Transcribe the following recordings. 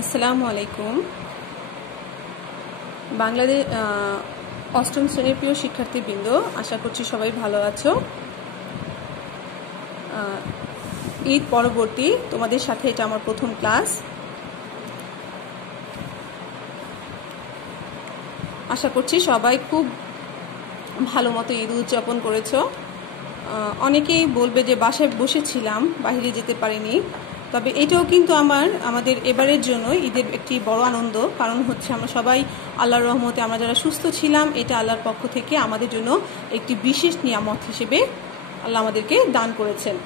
আসসালামু আলাইকুম। বাংলাদেশ অষ্টম শ্রেণীর প্রিয় শিক্ষার্থীবৃন্দ, আশা করছি সবাই ভালো আছো। ঈদ পরবর্তী তোমাদের সাথে এটা আমার প্রথম ক্লাস। আশা করছি সবাই খুব ভালো মতো ঈদ উদযাপন করেছো। অনেকেই বলবে যে বাসায় বসেছিলাম, বাইরে যেতে পারিনি। তবে এটাও কিন্তু আমাদের এবারের জন্য ঈদের একটি বড় আনন্দ। কারণ হচ্ছে আমরা সবাই আল্লাহর রহমতে আমরা যারা সুস্থ ছিলাম, এটা আল্লাহর পক্ষ থেকে আমাদের জন্য একটি বিশেষ নিয়ামত হিসেবে আল্লাহ আমাদেরকে দান করেছেন।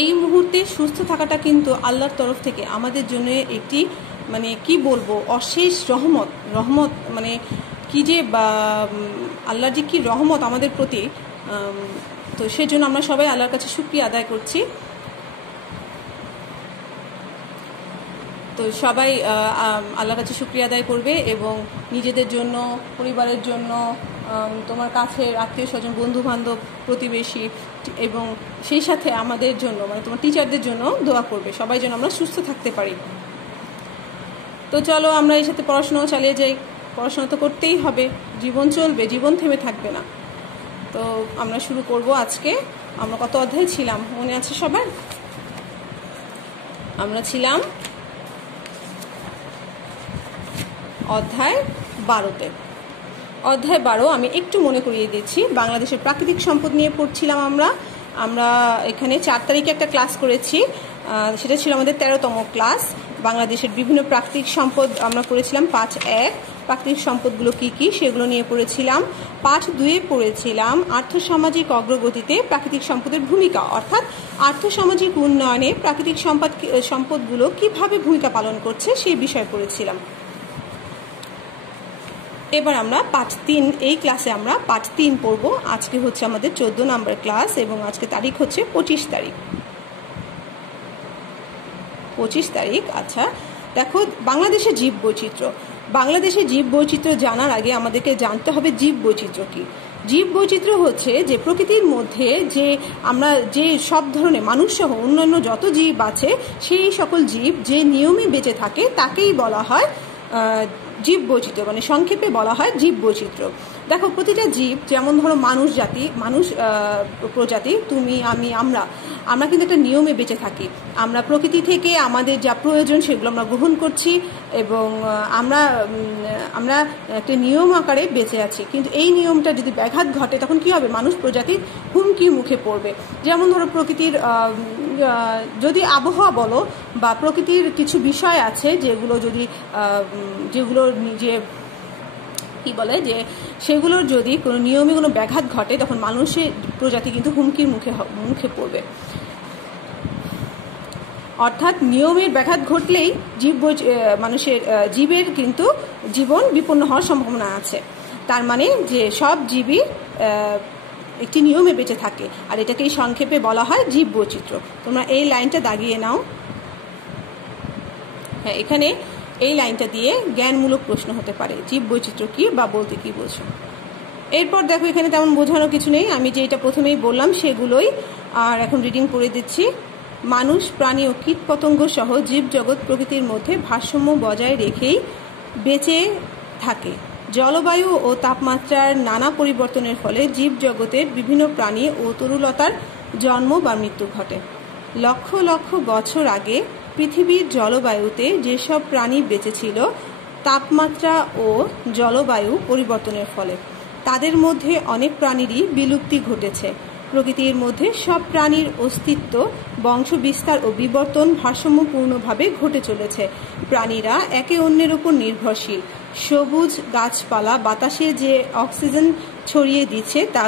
এই মুহূর্তে সুস্থ থাকাটা কিন্তু আল্লাহর তরফ থেকে আমাদের জন্য একটি কি বলবো অশেষ রহমত কি যে আল্লাহর যে কি রহমত আমাদের প্রতি। তো সেজন্য আমরা সবাই আল্লাহর কাছে শুকরিয়া আদায় করছি। তো সবাই আল্লাহর কাছে শুকরিয়া আদায় করবে এবং নিজেদের জন্য, পরিবারের জন্য, তোমার কাছের আত্মীয় স্বজন, বন্ধু বান্ধব, প্রতিবেশী এবং সেই সাথে আমাদের জন্য তোমার টিচারদের জন্য দোয়া করবে, সবাই যেন আমরা সুস্থ থাকতে পারি। তো চলো আমরা এর সাথে পড়াশোনাও চালিয়ে যাই। পড়াশোনা তো করতেই হবে, জীবন চলবে, জীবন থেমে থাকবে না। তো আমরা শুরু করব আজকে। আমরা কত অধ্যায় ছিলাম মনে আছে সবার? আমরা ছিলাম অধ্যায় 12-তে। অধ্যায় 12 আমি একটু মনে করিয়ে দিচ্ছি। বাংলাদেশের প্রাকৃতিক সম্পদ নিয়ে পড়ছিলাম আমরা এখানে 4 তারিখে একটা ক্লাস করেছি, সেটা ছিল আমাদের 13তম ক্লাস। বাংলাদেশের বিভিন্ন প্রাকৃতিক সম্পদ আমরা পড়েছিলাম। পাঠ 1 প্রাকৃতিক সম্পদগুলো কি কি সেগুলো নিয়ে পড়েছিলাম। পাঠ 2 পড়েছিলাম আর্থসামাজিক অগ্রগতিতে প্রাকৃতিক সম্পদের ভূমিকা, অর্থাৎ আর্থসামাজিক উন্নয়নে প্রাকৃতিক সম্পদগুলো কিভাবে ভূমিকা পালন করছে সেই বিষয়ে পড়েছিলাম। এবার আমরা পাঠ 3, এই ক্লাসে আমরা পাঠ 3 পড়ব। আজকে হচ্ছে আমাদের 14 নম্বর ক্লাস এবং আজকে তারিখ হচ্ছে 25 তারিখ। 25 তারিখ। আচ্ছা দেখো, বাংলাদেশের জীব বৈচিত্র্য। বাংলাদেশের জীব বৈচিত্র্য জানার আগে আমাদেরকে জানতে হবে জীব বৈচিত্র্য কি। জীব বৈচিত্র্য হচ্ছে যে প্রকৃতির মধ্যে যে আমরা যে সব ধরনের মানুষ সহ অন্যান্য যত জীব আছে, সেই সকল জীব যে নিয়মে বেঁচে থাকে তাকেই বলা হয় জীব বৈচিত্র্য, সংক্ষেপে বলা হয় জীব বৈচিত্র্য। দেখো, প্রতিটা জীব, যেমন ধরো মানুষ প্রজাতি, তুমি, আমি, আমরা কিন্তু একটা নিয়মে বেঁচে থাকি। আমরা প্রকৃতি থেকে আমাদের যা প্রয়োজন সেগুলো আমরা গ্রহণ করছি এবং আমরা একটা নিয়ম আকারে বেঁচে আছি। কিন্তু এই নিয়মটা যদি ব্যাঘাত ঘটে তখন কি হবে? মানুষ প্রজাতি হুমকির মুখে পড়বে। যেমন ধরো প্রকৃতির যদি আবহাওয়া বলো বা প্রকৃতির কিছু বিষয় আছে যেগুলো নিজে কি বলে যে সেগুলোর যদি কোনো নিয়মে কোনো ব্যাঘাত ঘটে তখন মানুষের প্রজাতি কিন্তু হুমকির মুখে পড়বে। অর্থাৎ নিয়মের ব্যাঘাত ঘটলেই জীবের কিন্তু জীবন বিপন্ন হওয়ার সম্ভাবনা আছে। তার মানে যে সব জীবই একটি নিয়মে বেঁচে থাকে, আর এটাকেই সংক্ষেপে বলা হয় জীব বৈচিত্র্য। তোমরা এই লাইনটা দাগিয়ে নাও। হ্যাঁ, এখানে এই লাইনটা দিয়ে জ্ঞানমূলক প্রশ্ন হতে পারে, জীব বৈচিত্র্য কি বা বলতে কি বোঝো। এরপর দেখো, এখানে তেমন বোঝানো কিছু নেই, আমি যেটা প্রথমেই বললাম সেগুলোই। আর এখন রিডিং পড়ে দিচ্ছি। মানুষ, প্রাণী ও কীট পতঙ্গ সহ জীবজগৎ প্রকৃতির মধ্যে ভারসাম্য বজায় রেখেই বেঁচে থাকে। জলবায়ু ও তাপমাত্রার নানা পরিবর্তনের ফলে জীবজগতের বিভিন্ন প্রাণী ও তরুলতার জন্ম বা মৃত্যু ঘটে। লক্ষ লক্ষ বছর আগে পৃথিবীর জলবায়ুতে যেসব প্রাণী বেঁচে ছিল, তাপমাত্রা ও জলবায়ু পরিবর্তনের ফলে তাদের মধ্যে অনেক প্রাণীরই বিলুপ্তি ঘটেছে। প্রকৃতির মধ্যে সব প্রাণীর অস্তিত্ব, বংশ বিস্তার ও বিবর্তন ভারসাম্যপূর্ণভাবে ঘটে চলেছে। প্রাণীরা একে অন্যের উপর নির্ভরশীল। সবুজ গাছপালা বাতাসে যে অক্সিজেন ছড়িয়ে দিচ্ছে তা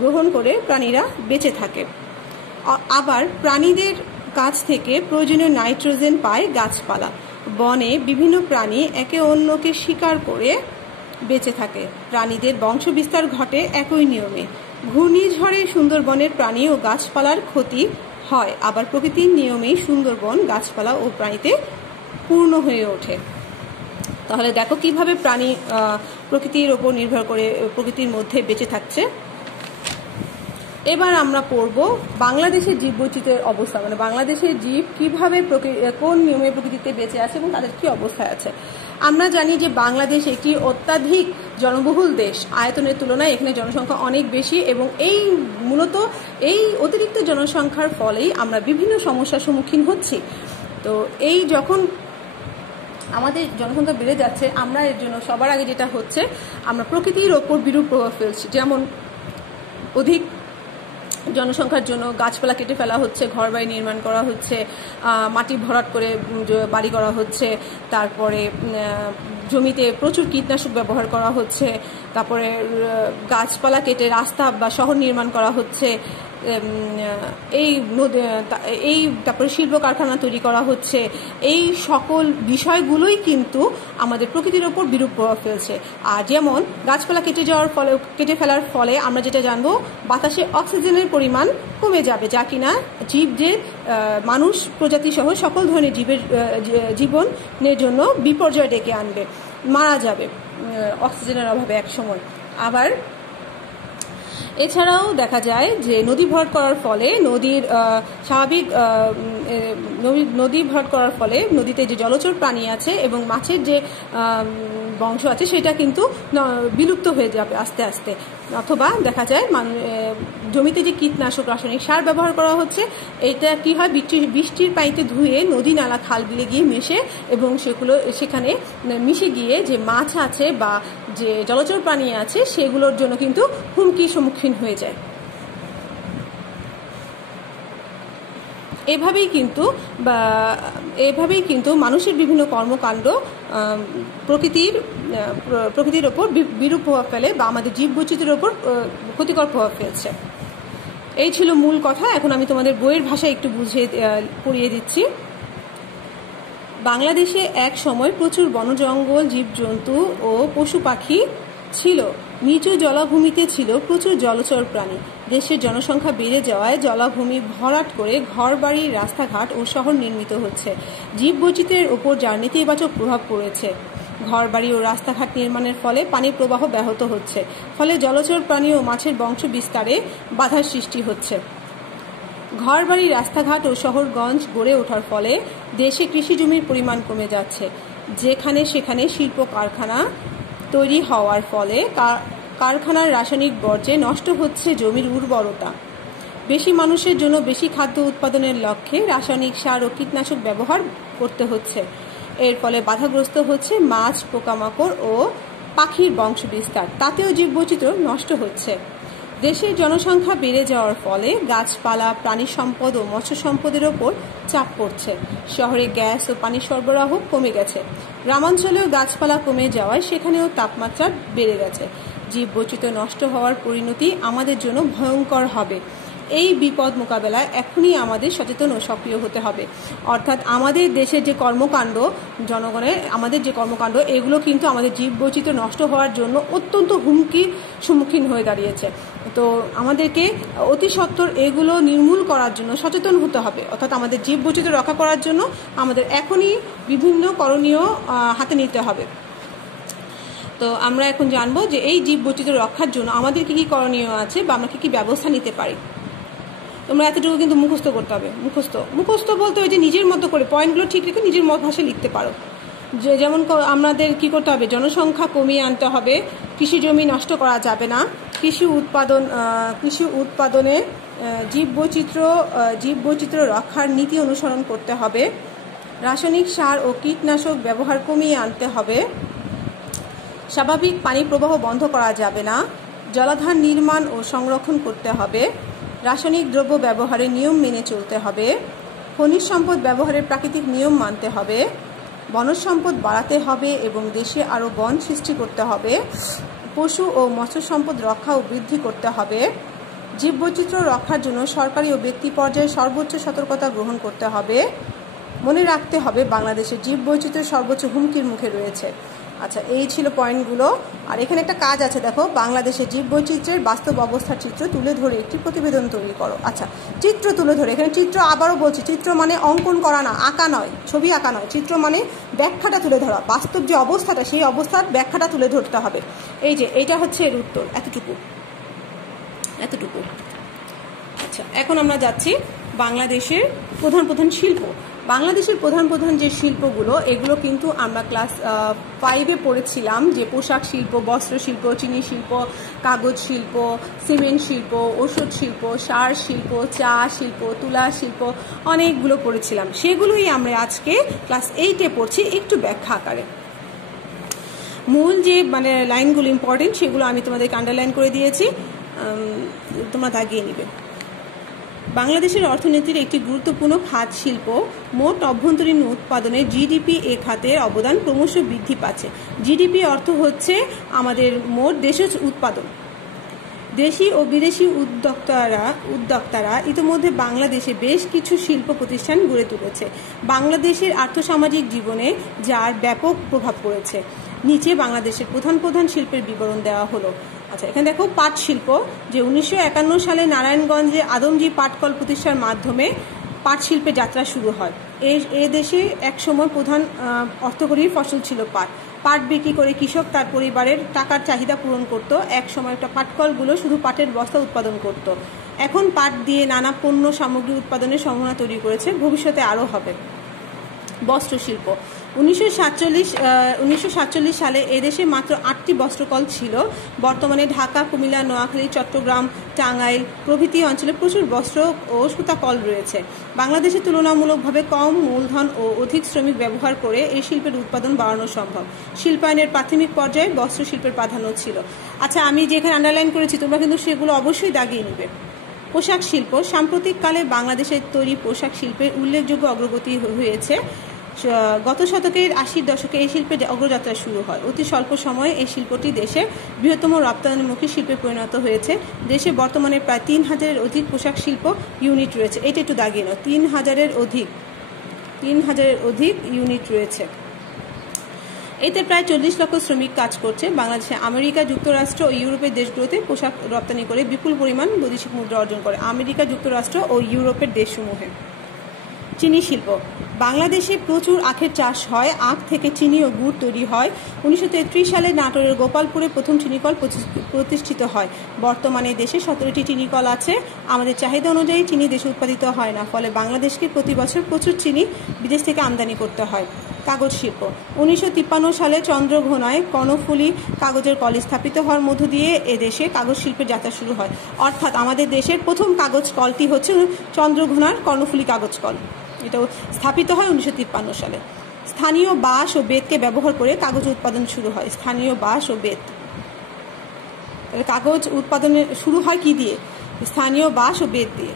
গ্রহণ করে প্রাণীরা বেঁচে থাকে। আবার প্রাণীদের কাছ থেকে প্রয়োজনীয় নাইট্রোজেন পায় গাছপালা। বনে বিভিন্ন প্রাণী একে অন্যকে শিকার করে বেঁচে থাকে। প্রাণীদের বংশ বিস্তার ঘটে একই নিয়মে। ঘূর্ণিঝড়ে সুন্দরবনের প্রাণী ও গাছপালার ক্ষতি হয়, আবার প্রকৃতির নিয়মেই সুন্দরবন গাছপালা ও প্রাণীতে পূর্ণ হয়ে ওঠে। তাহলে দেখো কিভাবে প্রাণী প্রকৃতির ওপর নির্ভর করে প্রকৃতির মধ্যে বেঁচে থাকছে। এবার আমরা পড়ব বাংলাদেশের জীববৈচিত্র্যের অবস্থা, মানে বাংলাদেশের জীব কিভাবে কোন নিয়মে প্রকৃতিতে বেঁচে আছে এবং তাদের কি অবস্থায় আছে। আমরা জানি যে বাংলাদেশ একটি অত্যাধিক জনবহুল দেশ, আয়তনের তুলনায় এখানে জনসংখ্যা অনেক বেশি, এবং মূলত এই অতিরিক্ত জনসংখ্যার ফলেই আমরা বিভিন্ন সমস্যার সম্মুখীন হচ্ছি। তো যখন আমাদের জনসংখ্যা বেড়ে যাচ্ছে, আমরা এর জন্য সবার আগে যেটা হচ্ছে, আমরা প্রকৃতির ওপর বিরূপ প্রভাব ফেলছি। যেমন অধিক জনসংখ্যার জন্য গাছপালা কেটে ফেলা হচ্ছে, ঘরবাড়ি নির্মাণ করা হচ্ছে, মাটি ভরাট করে বাড়ি করা হচ্ছে, তারপরে জমিতে প্রচুর কীটনাশক ব্যবহার করা হচ্ছে, তারপরে গাছপালা কেটে রাস্তা বা শহর নির্মাণ করা হচ্ছে, তারপরে শিল্প কারখানা তৈরি করা হচ্ছে। এই সকল বিষয়গুলোই কিন্তু আমাদের প্রকৃতির ওপর বিরূপ প্রভাব ফেলছে। আর যেমন গাছপালা কেটে ফেলার ফলে আমরা যেটা জানবো, বাতাসে অক্সিজেনের পরিমাণ কমে যাবে, যা কিনা মানুষ প্রজাতি সহ সকল ধরনের জীবনের জন্য বিপর্যয় ডেকে আনবে, মারা যাবে অক্সিজেনের অভাবে একসময়। আবার এছাড়াও দেখা যায় যে নদী ভরাট করার ফলে নদী ভরাট করার ফলে নদীতে যে জলচর প্রাণী আছে এবং মাছের যে বংশ আছে সেটা কিন্তু বিলুপ্ত হয়ে যাবে আস্তে আস্তে। অথবা দেখা যায় জমিতে যে কীটনাশক রাসায়নিক সার ব্যবহার করা হচ্ছে, এটা কি হয়, বৃষ্টির পানিতে ধুয়ে নদী নালা খাল বিলে গিয়ে মেশে, এবং সেখানে মিশে গিয়ে যে মাছ আছে বা যে জলচর প্রাণী আছে সেগুলোর জন্য কিন্তু হুমকির সম্মুখীন হয়ে যায়। এভাবেই কিন্তু মানুষের বিভিন্ন কর্মকাণ্ড প্রকৃতির ওপর বিরূপ প্রভাব ফেলে বা আমাদের জীববৈচিত্র্যের ওপর ক্ষতিকর প্রভাব ফেলছে। এই ছিল মূল কথা। এখন আমি তোমাদের বইয়ের ভাষায় একটু পড়িয়ে দিচ্ছি। বাংলাদেশে এক সময় প্রচুর বনজঙ্গল, জীবজন্তু ও পশু পাখি ছিল। নিচু জলাভূমিতে ছিল প্রচুর জলচর প্রাণী। দেশের জনসংখ্যা বেড়ে যাওয়ায় জলাভূমি ভরাট করে ঘরবাড়ি, রাস্তাঘাট ও শহর নির্মিত হচ্ছে। জীববৈচিত্র্যের ওপর যার নেতিবাচক প্রভাব পড়েছে। ঘরবাড়ি ও রাস্তাঘাট নির্মাণের ফলে পানির প্রবাহ ব্যাহত হচ্ছে, ফলে জলচর প্রাণী ও মাছের বংশ বিস্তারে বাধার সৃষ্টি হচ্ছে। ঘরবাড়ি, রাস্তাঘাট ও শহরগঞ্জ গড়ে ওঠার ফলে দেশে কৃষি জমির পরিমাণ কমে যাচ্ছে। যেখানে সেখানে শিল্প কারখানা তৈরি হওয়ার ফলে কারখানার রাসায়নিক বর্জ্যে নষ্ট হচ্ছে জমির উর্বরতা। বেশি মানুষের জন্য বেশি খাদ্য উৎপাদনের লক্ষ্যে রাসায়নিক সার ও কীটনাশক ব্যবহার করতে হচ্ছে। এর ফলে বাধাগ্রস্ত হচ্ছে মাছ, পোকামাকড় ও পাখির বংশ বিস্তার, তাতেও জীববৈচিত্র্য নষ্ট হচ্ছে। দেশের জনসংখ্যা বেড়ে যাওয়ার ফলে গাছপালা, প্রাণী সম্পদ ও মৎস্য সম্পদের ওপর চাপ পড়ছে। শহরে গ্যাস ও পানি সরবরাহ কমে গেছে। গ্রামাঞ্চলেও গাছপালা কমে যাওয়ায় সেখানেও তাপমাত্রা বেড়ে গেছে। জীববৈচিত্র্য নষ্ট হওয়ার পরিণতি আমাদের জন্য ভয়ঙ্কর হবে। এই বিপদ মোকাবেলায় এখনই আমাদের সচেতন ও সক্রিয় হতে হবে। অর্থাৎ আমাদের দেশের যে কর্মকাণ্ড, আমাদের যে কর্মকাণ্ড, এগুলো কিন্তু আমাদের জীববৈচিত্র্য নষ্ট হওয়ার জন্য অত্যন্ত হুমকির সম্মুখীন হয়ে দাঁড়িয়েছে। তো আমাদেরকে অতি সত্বর এগুলো নির্মূল করার জন্য সচেতন হতে হবে। অর্থাৎ আমাদের জীববৈচিত্র্য রক্ষা করার জন্য আমাদের এখনই বিভিন্ন করণীয় হাতে নিতে হবে। তো আমরা এখন জানবো যে এই জীববৈচিত্র্য রক্ষার জন্য আমাদের কি কি করণীয় আছে বা আমরা কি কি ব্যবস্থা নিতে পারি। তোমরা এতটুকু কিন্তু মুখস্থ করতে হবে। মুখস্থ বলতে ওই যে নিজের মতো করে পয়েন্টগুলো ঠিক রেখে নিজের মত ভাষায় লিখতে পারো। যেমন আমাদের কি করতে হবে, জনসংখ্যা কমিয়ে আনতে হবে, কৃষি জমি নষ্ট করা যাবে না, কৃষি উৎপাদনে জীববৈচিত্র্য রক্ষার নীতি অনুসরণ করতে হবে, রাসায়নিক সার ও কীটনাশক ব্যবহার কমিয়ে আনতে হবে, স্বাভাবিক পানি প্রবাহ বন্ধ করা যাবে না, জলাধার নির্মাণ ও সংরক্ষণ করতে হবে, রাসায়নিক দ্রব্য ব্যবহারের নিয়ম মেনে চলতে হবে, খনিজ সম্পদ ব্যবহারের প্রাকৃতিক নিয়ম মানতে হবে, বনজ সম্পদ বাড়াতে হবে এবং দেশে আরও বন সৃষ্টি করতে হবে, পশু ও মৎস্য সম্পদ রক্ষা ও বৃদ্ধি করতে হবে, জীববৈচিত্র্য রক্ষার জন্য সরকারি ও ব্যক্তি পর্যায়ে সর্বোচ্চ সতর্কতা গ্রহণ করতে হবে। মনে রাখতে হবে বাংলাদেশের জীববৈচিত্র্য সর্বোচ্চ হুমকির মুখে রয়েছে। আচ্ছা, এই ছিল পয়েন্টগুলো। আর এখানে একটা কাজ আছে, দেখো, বাংলাদেশের জীববৈচিত্র্যের বাস্তব অবস্থার চিত্র তুলে ধরে একটি প্রতিবেদন তৈরি করো। আচ্ছা, চিত্র তুলে ধরে, এখানে চিত্র আবারও বলছি, চিত্র মানে অঙ্কন করা না, আঁকা নয়, ছবি আঁকা নয়, চিত্র মানে ব্যাখ্যাটা তুলে ধরা, বাস্তব যে অবস্থাটা সেই অবস্থার ব্যাখ্যাটা তুলে ধরতে হবে। এই যে এইটা হচ্ছে এর উত্তর, এতটুকু। আচ্ছা, এখন আমরা যাচ্ছি বাংলাদেশের প্রধান প্রধান শিল্প। বাংলাদেশের প্রধান প্রধান যে শিল্পগুলো, এগুলো কিন্তু আমরা ক্লাস 5-এ পড়েছিলাম, যে পোশাক শিল্প, বস্ত্র শিল্প, চিনি শিল্প, কাগজ শিল্প, সিমেন্ট শিল্প, ওষুধ শিল্প, সার শিল্প, চা শিল্প, তুলা শিল্প, অনেকগুলো পড়েছিলাম। সেগুলোই আমরা আজকে ক্লাস 8-এ পড়ছি একটু ব্যাখ্যা আকারে। মূল যে লাইনগুলো ইম্পর্টেন্ট সেগুলো আমি তোমাদেরকে আন্ডারলাইন করে দিয়েছি, তোমরা দাগিয়ে নিবে। বাংলাদেশের অর্থনীতির একটি গুরুত্বপূর্ণ খাত শিল্প। মোট অভ্যন্তরীণ উৎপাদনে জিডিপি এ খাতের অবদান ক্রমশ বৃদ্ধি পাচ্ছে। জিডিপি অর্থ হচ্ছে আমাদের মোট দেশের উৎপাদন। দেশি ও বিদেশি উদ্যোক্তারা ইতিমধ্যে বাংলাদেশে বেশ কিছু শিল্প প্রতিষ্ঠান গড়ে তুলেছে। বাংলাদেশের আর্থসামাজিক জীবনে যার ব্যাপক প্রভাব পড়েছে। নিচে বাংলাদেশের প্রধান প্রধান শিল্পের বিবরণ দেওয়া হলো। আচ্ছা, এখানে দেখো পাট শিল্প, যে 1951 সালে নারায়ণগঞ্জে আদমজী পাটকল প্রতিষ্ঠার মাধ্যমে পাট শিল্পের যাত্রা শুরু হয়। এ দেশে একসময় প্রধান অর্থকরীর ফসল ছিল পাট। পাট বিক্রি করে কৃষক তার পরিবারের টাকার চাহিদা পূরণ করত। এক সময় একটা পাটকলগুলো শুধু পাটের বস্তা উৎপাদন করত। এখন পাট দিয়ে নানা পণ্য সামগ্রী উৎপাদনের সম্ভাবনা তৈরি করেছে, ভবিষ্যতে আরও হবে। বস্ত্র শিল্প, 1947 সালে এদেশে মাত্র 8টি বস্ত্রকল ছিল। বর্তমানে ঢাকা, কুমিল্লা, নোয়াখালী, চট্টগ্রাম, টাঙ্গাইল প্রভৃতি অঞ্চলে প্রচুর বস্ত্র ও সুতা কল রয়েছে। বাংলাদেশে তুলনামূলকভাবে কম মূলধন ও অধিক শ্রমিক ব্যবহার করে এই শিল্পের উৎপাদন বাড়ানো সম্ভব। শিল্পায়নের প্রাথমিক পর্যায়ে বস্ত্র শিল্পের প্রাধান্য ছিল। আচ্ছা, আমি যেখানে আন্ডারলাইন করেছি তোমরা কিন্তু সেগুলো অবশ্যই দাগিয়ে নিবে। পোশাক শিল্প, সাম্প্রতিককালে বাংলাদেশের তৈরি পোশাক শিল্পের উল্লেখযোগ্য অগ্রগতি হয়েছে। গত শতকের 80-র দশকে এই শিল্পের অগ্রযাত্রা শুরু হয়। অতি স্বল্প সময়ে এই শিল্পটি দেশের বৃহত্তম রপ্তানিমুখী শিল্পে পরিণত হয়েছে। দেশে বর্তমানে প্রায় 3000-এর অধিক পোশাক শিল্প ইউনিট রয়েছে। এটা একটু দাগিয়ে নাও, 3000-এর অধিক ইউনিট রয়েছে। এতে প্রায় 40 লক্ষ শ্রমিক কাজ করছে। বাংলাদেশে আমেরিকা যুক্তরাষ্ট্র ও ইউরোপের দেশগুলোতে পোশাক রপ্তানি করে বিপুল পরিমাণ বৈদেশিক মুদ্রা অর্জন করে। আমেরিকা যুক্তরাষ্ট্র ও ইউরোপের দেশসমূহে। চিনি শিল্প, বাংলাদেশে প্রচুর আখের চাষ হয়। আখ থেকে চিনি ও গুড় তৈরি হয়। 1933 সালে নাটোরের গোপালপুরে প্রথম চিনিকল প্রতিষ্ঠিত হয়। বর্তমানে দেশে 17টি চিনিকল আছে। আমাদের চাহিদা অনুযায়ী চিনি দেশে উৎপাদিত হয় না, ফলে বাংলাদেশকে প্রতি বছর প্রচুর চিনি বিদেশ থেকে আমদানি করতে হয়। কাগজ শিল্প, 1953 সালে চন্দ্রঘোনায় কর্ণফুলী কাগজের কল স্থাপিত হওয়ার মধ্য দিয়ে এদেশে কাগজ শিল্পের যাত্রা শুরু হয়। অর্থাৎ আমাদের দেশের প্রথম কাগজ কলটি হচ্ছে চন্দ্রঘোনার কর্ণফুলী কাগজ কল। এটাও স্থাপিত হয় 1953 সালে। স্থানীয় বাঁশ ও বেতকে ব্যবহার করে কাগজ উৎপাদন শুরু হয়। স্থানীয় বাঁশ ও বেত, কাগজ উৎপাদনের শুরু হয় কি দিয়ে? স্থানীয় বাঁশ ও বেত দিয়ে।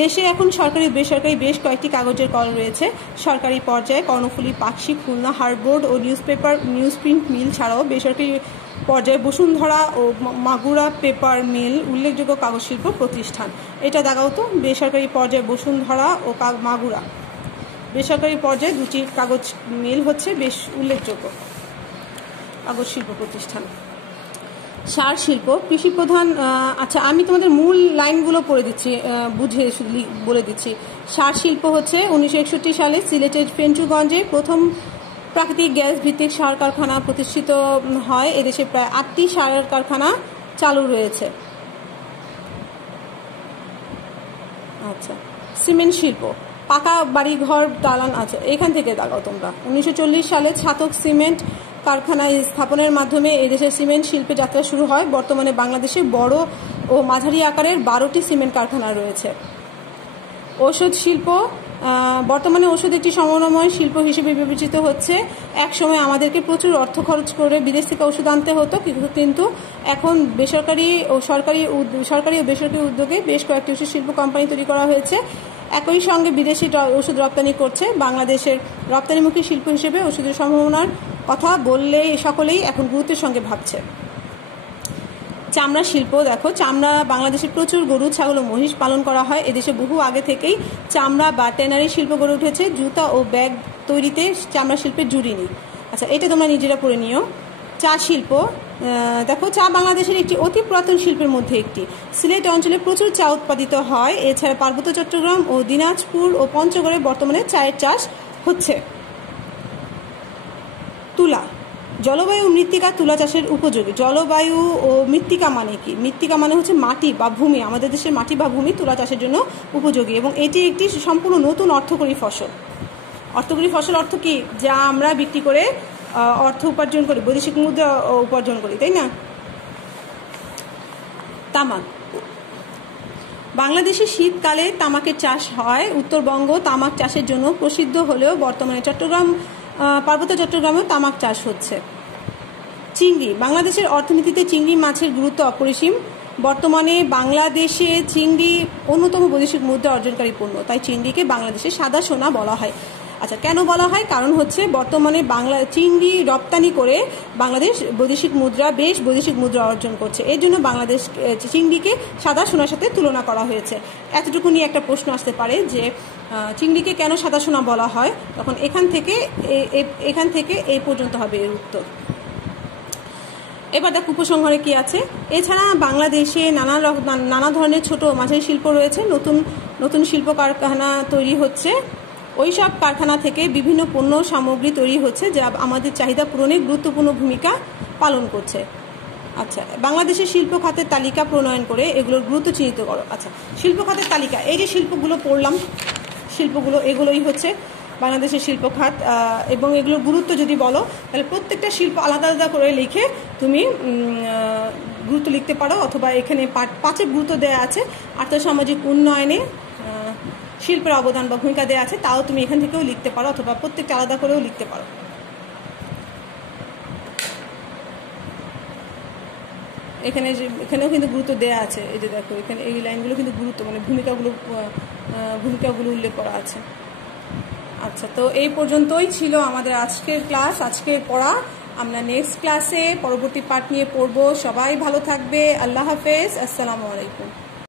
দেশে এখন সরকারি বেসরকারি বেশ কয়েকটি কাগজের কল রয়েছে। সরকারি পর্যায়ে কর্ণফুলী, পাকশি, খুলনা হার্ডবোর্ড ও নিউজপ্রিন্ট মিল ছাড়াও বেসরকারি পর্যায়ে বসুন্ধরা ও মাগুরা পেপার মিল উল্লেখযোগ্য কাগজ শিল্প প্রতিষ্ঠান। এটা দেখাও তো, বেসরকারি পর্যায়ে বসুন্ধরা ও মাগুরা, বেসরকারি পর্যায়ে দুটি কাগজ মিল হচ্ছে বেশ উল্লেখযোগ্য কাগজ শিল্প প্রতিষ্ঠান। সার শিল্প, কৃষি প্রধান। আচ্ছা, আমি তোমাদের মূল লাইনগুলো পড়ে দিচ্ছি, বুঝে শুধু বলে দিচ্ছি। সার শিল্প হচ্ছে 1961 সালে সিলেটের ফেঞ্চুগঞ্জে প্রথম প্রাকৃতিক গ্যাস ভিত্তিক সার কারখানা প্রতিষ্ঠিত হয়। এদেশে প্রায় 8টি সার কারখানা চালু রয়েছে। আচ্ছা, সিমেন্ট শিল্প, পাকা বাড়িঘর, দালান আছে। এখান থেকে দাগাও তোমরা। 1940 সালে ছাতক সিমেন্ট কারখানা স্থাপনের মাধ্যমে এদেশে সিমেন্ট শিল্পে যাত্রা শুরু হয়। বর্তমানে বাংলাদেশে বড় ও মাঝারি আকারের 12টি সিমেন্ট কারখানা রয়েছে। ঔষধ শিল্প, বর্তমানে ওষুধ একটি সমন্বয় শিল্প হিসেবে বিবেচিত হচ্ছে। এক সময় আমাদেরকে প্রচুর অর্থ খরচ করে বিদেশ থেকে ওষুধ আনতে হতো, কিন্তু এখন বেসরকারি ও সরকারি ও বেসরকারি উদ্যোগে বেশ কয়েকটি ওষুধ শিল্প কোম্পানি তৈরি করা হয়েছে। একই সঙ্গে বিদেশি ওষুধ রপ্তানি করছে। বাংলাদেশের রপ্তানিমুখী শিল্প হিসেবে ওষুধের সম্ভাবনার কথা বললে সকলেই এখন গুরুত্বের সঙ্গে ভাবছে। চামড়া শিল্প, দেখো, চামড়া, বাংলাদেশে প্রচুর গরু, ছাগল ও মহিষ পালন করা হয়। এদেশে বহু আগে থেকেই চামড়া বা ট্যানারি শিল্প গড়ে উঠেছে। জুতা ও ব্যাগ তৈরিতে চামড়া শিল্পের জুড়ি নেই। আচ্ছা, এটা তোমরা নিজেরা পড়ে নিও। চা শিল্প, দেখো, চা বাংলাদেশের একটি অতি পুরাতন শিল্পের মধ্যে একটি। সিলেট অঞ্চলে প্রচুর চা উৎপাদিত হয়। এছাড়া পার্বত্য চট্টগ্রাম ও দিনাজপুর ও পঞ্চগড়ে বর্তমানে চায়ের চাষ হচ্ছে। তুলা, জলবায়ু মৃত্তিকা তুলা চাষের উপযোগী। জলবায়ু ও মৃত্তিকা মানে কি? মৃত্তিকা মানে হচ্ছে মাটি বা ভূমি, আমাদের দেশের মাটি বা ভূমি তুলা চাষের জন্য উপযোগী এবং এটি একটি সম্পূর্ণ নতুন অর্থকরী ফসল। অর্থকরী ফসল অর্থ কি? যা আমরা বিক্রি করে অর্থ উপার্জন করি, বৈদেশিক মুদ্রা উপার্জন করি, তাই না? তামাক। বাংলাদেশে শীতকালে তামাকের চাষ হয়। উত্তরবঙ্গ তামাক চাষের জন্য প্রসিদ্ধ হলেও বর্তমানে পার্বত্য চট্টগ্রামেও তামাক চাষ হচ্ছে। চিংড়ি। বাংলাদেশের অর্থনীতিতে চিংড়ি মাছের গুরুত্ব অপরিসীম। বর্তমানে বাংলাদেশে চিংড়ি অন্যতম বৈদেশিক মুদ্রা অর্জনকারী পণ্য, তাই চিংড়িকে বাংলাদেশের সাদা সোনা বলা হয়। আচ্ছা, কেন বলা হয়? কারণ হচ্ছে বর্তমানে চিংড়ি রপ্তানি করে বাংলাদেশ বৈদেশিক মুদ্রা অর্জন করছে। এর জন্য বাংলাদেশ চিংড়িকে সাদা সোনার সাথে তুলনা করা হয়েছে। এতটুকু নিয়ে একটা প্রশ্ন আসতে পারে যে চিংড়িকে কেন সাদা সোনা বলা হয়, তখন এখান থেকে এই পর্যন্ত হবে এর উত্তর। এবার দেখ উপসংহারে কি আছে। এছাড়া বাংলাদেশে নানা ধরনের ছোট মাঝারি শিল্প রয়েছে। নতুন শিল্প কারখানা তৈরি হচ্ছে। ওইসব কারখানা থেকে বিভিন্ন পণ্য সামগ্রী তৈরি হচ্ছে যা আমাদের চাহিদা পূরণে গুরুত্বপূর্ণ ভূমিকা পালন করছে। আচ্ছা, বাংলাদেশের শিল্প খাতের তালিকা প্রণয়ন করে এগুলোর গুরুত্ব চিহ্নিত করো। আচ্ছা, শিল্প খাতের তালিকা, এই যে শিল্পগুলো পড়লাম, শিল্পগুলো এগুলোই হচ্ছে বাংলাদেশের শিল্প খাত। এবং এগুলোর গুরুত্ব যদি বলো তাহলে প্রত্যেকটা শিল্প আলাদা আলাদা করে লিখে তুমি গুরুত্ব লিখতে পারো, অথবা এখানে 5 গুরুত্ব দেওয়া আছে। আর্থসামাজিক উন্নয়নে শিল্পের অবদান বা ভূমিকা দেওয়া আছে, তাও তুমি এখান থেকেও লিখতে পারো, অথবা প্রত্যেকটা আলাদা করেও লিখতে পারো। এখানেও কিন্তু গুরুত্ব দেওয়া আছে। এই যে দেখো, এখানে এই লাইনগুলো কিন্তু গুরুত্ব মানে ভূমিকাগুলো উল্লেখ করা আছে। আচ্ছা, তো এই পর্যন্তই ছিল আমাদের আজকের ক্লাস, আজকের পড়া। আমরা নেক্সট ক্লাসে পরবর্তী পার্ট নিয়ে পড়বো। সবাই ভালো থাকবে। আল্লাহ হাফেজ। আসসালামু আলাইকুম।